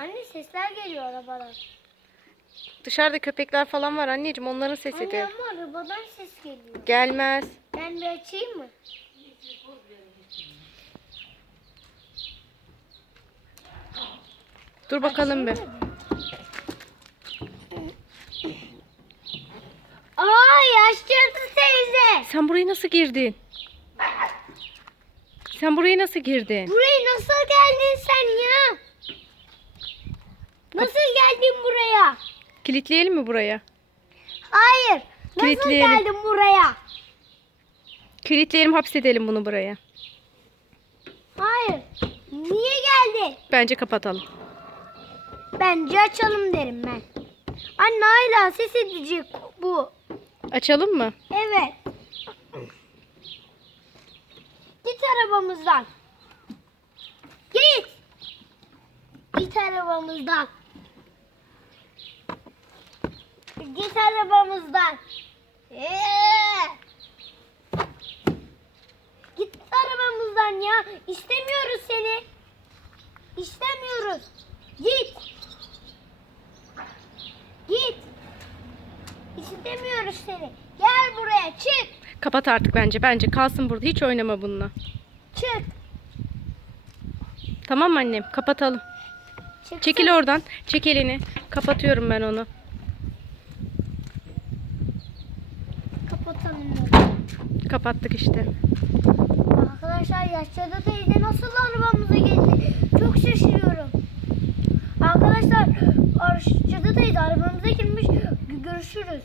Anne sesler geliyor arabadan. Dışarıda köpekler falan var anneciğim onların Anne sesidir. ama arabadan ses geliyor. Gelmez. Ben bir açayım mı? Dur bakalım bir. Aa yaşlı teyze. Sen buraya nasıl girdin? Sen buraya nasıl girdin? Buraya nasıl geldin sen ya? Nasıl geldin buraya? Kilitleyelim mi buraya? Hayır. Nasıl Kilitleyelim. geldin buraya? Kilitleyelim hapsedelim bunu buraya. Hayır. Niye geldin? Bence kapatalım. Bence açalım derim ben. Anne hala ses edecek bu. Açalım mı? Evet. Git arabamızdan. Git. Git arabamızdan. Git arabamızdan. Ee! Git arabamızdan ya. İstemiyoruz seni. İstemiyoruz. Git. Git. İstemiyoruz seni. Gel buraya çık. Kapat artık bence. Bence kalsın burada. Hiç oynama bununla. Çık. Tamam annem? Kapatalım. Çıksın. Çekil oradan. Çek elini. Kapatıyorum ben onu. Kapatalım. Kapattık işte. Arkadaşlar yaşlı teyze nasıl arabamıza geldi? Çok şaşırıyorum. Arkadaşlar yaşlı teyze arabamıza girmiş. Görüşürüz.